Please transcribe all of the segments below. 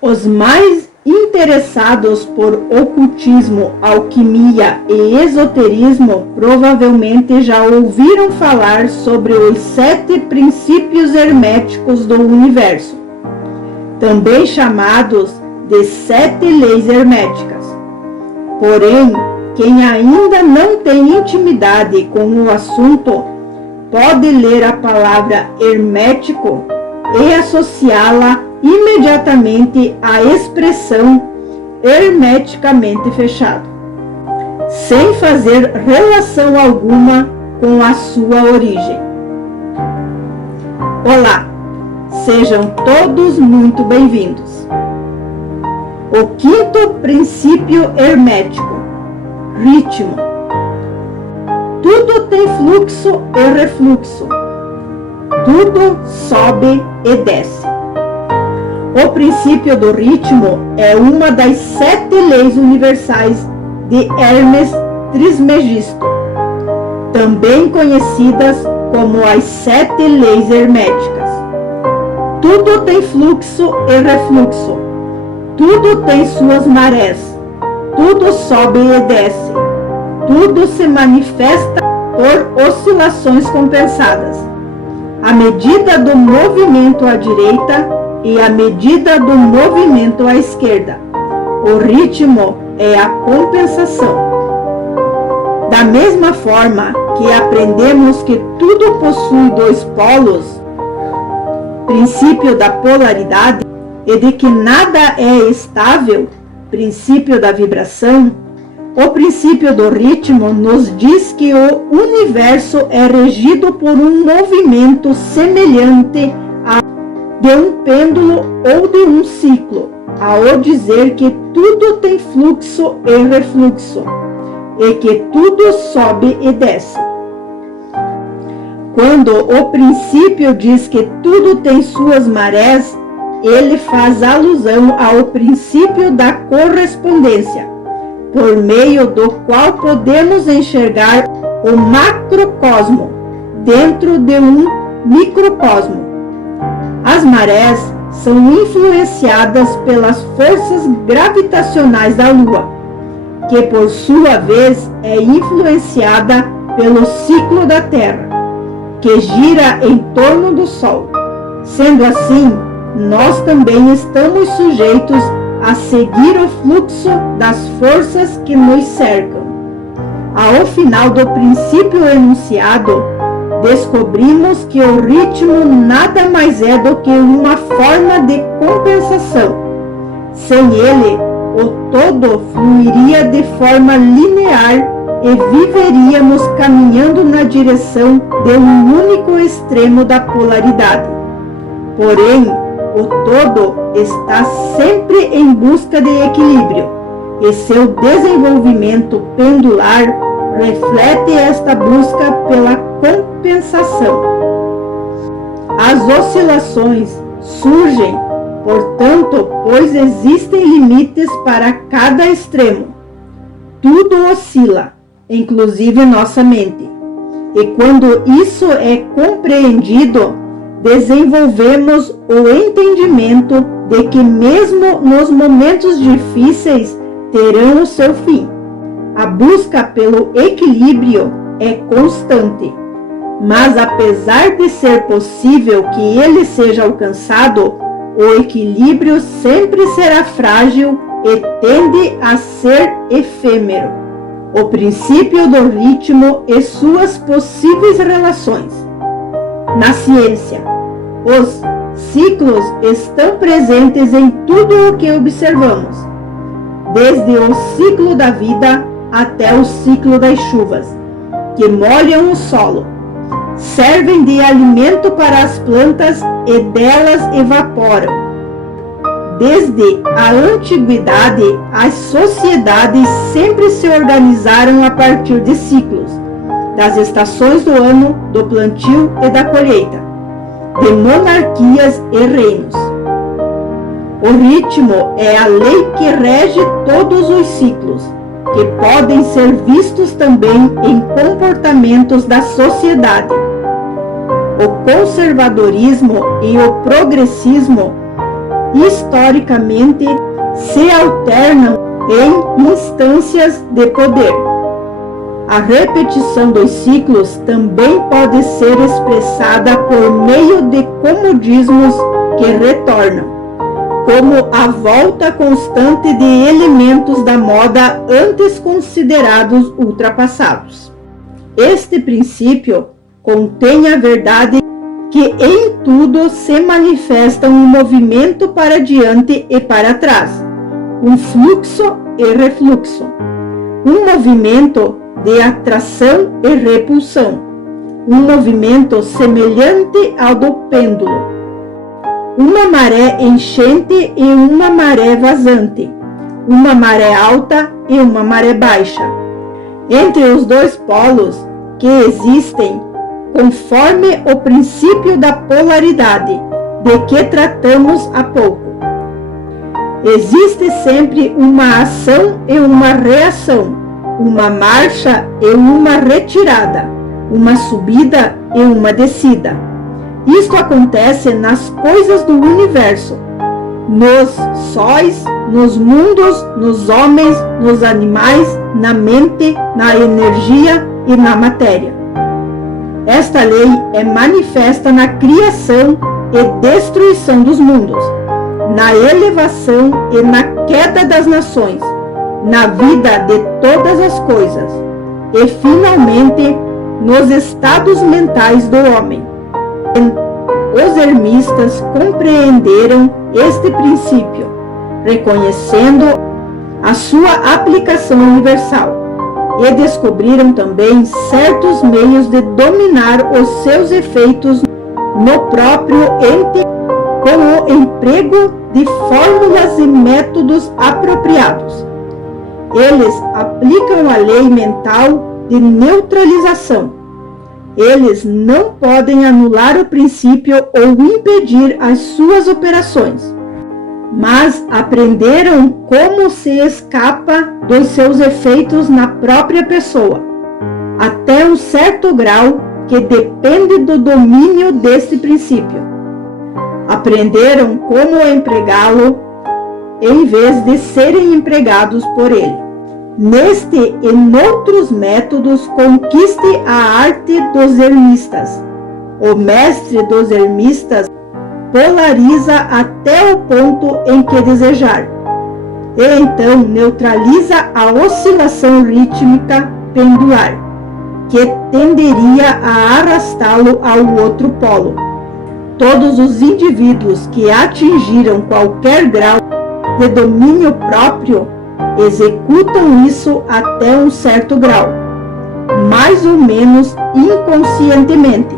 Os mais interessados por ocultismo, alquimia e esoterismo provavelmente já ouviram falar sobre os 7 princípios herméticos do universo, também chamados de 7 leis herméticas. Porém, quem ainda não tem intimidade com o assunto pode ler a palavra hermético e associá-la imediatamente à expressão hermeticamente fechado, sem fazer relação alguma com a sua origem. Olá, sejam todos muito bem-vindos. O 5º princípio hermético: ritmo. Tudo tem fluxo e refluxo, tudo sobe e desce. O princípio do ritmo é uma das 7 leis universais de Hermes Trismegisto, também conhecidas como as 7 leis herméticas. Tudo tem fluxo e refluxo, tudo tem suas marés, tudo sobe e desce, tudo se manifesta por oscilações compensadas. A medida do movimento à direita e a medida do movimento à esquerda. O ritmo é a compensação. Da mesma forma que aprendemos que tudo possui 2 polos, princípio da polaridade, e de que nada é estável, princípio da vibração, o princípio do ritmo nos diz que o universo é regido por um movimento semelhante de um pêndulo ou de um ciclo, ao dizer que tudo tem fluxo e refluxo, e que tudo sobe e desce. Quando o princípio diz que tudo tem suas marés, ele faz alusão ao princípio da correspondência, por meio do qual podemos enxergar o macrocosmo dentro de um microcosmo. As marés são influenciadas pelas forças gravitacionais da Lua, que por sua vez é influenciada pelo ciclo da Terra, que gira em torno do Sol. Sendo assim, nós também estamos sujeitos a seguir o fluxo das forças que nos cercam. Ao final do princípio enunciado, descobrimos que o ritmo nada mais é do que uma forma de compensação. Sem ele, o todo fluiria de forma linear e viveríamos caminhando na direção de um único extremo da polaridade. Porém, o todo está sempre em busca de equilíbrio, e seu desenvolvimento pendular reflete esta busca pela compensação. As oscilações surgem, portanto, pois existem limites para cada extremo. Tudo oscila, inclusive nossa mente. E quando isso é compreendido, desenvolvemos o entendimento de que mesmo nos momentos difíceis terão o seu fim. A busca pelo equilíbrio é constante, mas apesar de ser possível que ele seja alcançado, o equilíbrio sempre será frágil e tende a ser efêmero. O princípio do ritmo e suas possíveis relações. Na ciência, os ciclos estão presentes em tudo o que observamos, desde o ciclo da vida até o ciclo das chuvas, que molham o solo, servem de alimento para as plantas e delas evaporam. Desde a antiguidade, as sociedades sempre se organizaram a partir de ciclos, das estações do ano, do plantio e da colheita, de monarquias e reinos. O ritmo é a lei que rege todos os ciclos, que podem ser vistos também em comportamentos da sociedade. O conservadorismo e o progressismo historicamente se alternam em instâncias de poder. A repetição dos ciclos também pode ser expressada por meio de comodismos que retornam, como a volta constante de elementos da moda antes considerados ultrapassados. Este princípio contém a verdade que em tudo se manifesta um movimento para diante e para trás, um fluxo e refluxo, um movimento de atração e repulsão, um movimento semelhante ao do pêndulo, uma maré enchente e uma maré vazante, uma maré alta e uma maré baixa. Entre os dois polos que existem, conforme o princípio da polaridade, de que tratamos há pouco, existe sempre uma ação e uma reação, uma marcha e uma retirada, uma subida e uma descida. Isto acontece nas coisas do universo, nos sóis, nos mundos, nos homens, nos animais, na mente, na energia e na matéria. Esta lei é manifesta na criação e destruição dos mundos, na elevação e na queda das nações, na vida de todas as coisas e, finalmente, nos estados mentais do homem. Os ermistas compreenderam este princípio, reconhecendo a sua aplicação universal, e descobriram também certos meios de dominar os seus efeitos no próprio ente, com o emprego de fórmulas e métodos apropriados. Eles aplicam a lei mental de neutralização. Eles não podem anular o princípio ou impedir as suas operações, mas aprenderam como se escapa dos seus efeitos na própria pessoa, até um certo grau que depende do domínio deste princípio. Aprenderam como empregá-lo em vez de serem empregados por ele. Neste e noutros métodos conquiste a arte dos ermistas. O mestre dos ermistas polariza até o ponto em que desejar, e então neutraliza a oscilação rítmica pendular, que tenderia a arrastá-lo ao outro polo. Todos os indivíduos que atingiram qualquer grau de domínio próprio executam isso até um certo grau, mais ou menos inconscientemente,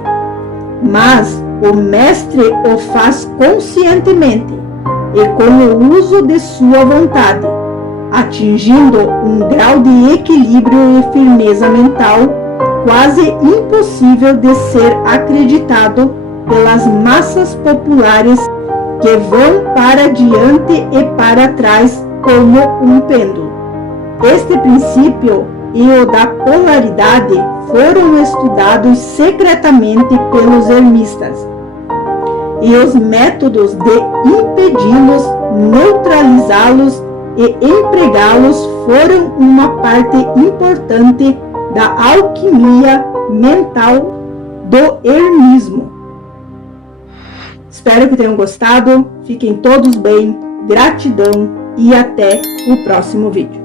mas o mestre o faz conscientemente e com o uso de sua vontade, atingindo um grau de equilíbrio e firmeza mental quase impossível de ser acreditado pelas massas populares que vão para diante e para trás como um pêndulo. Este princípio e o da polaridade foram estudados secretamente pelos ermistas, e os métodos de impedi-los, neutralizá-los e empregá-los foram uma parte importante da alquimia mental do ermismo. Espero que tenham gostado, fiquem todos bem, gratidão e até o próximo vídeo.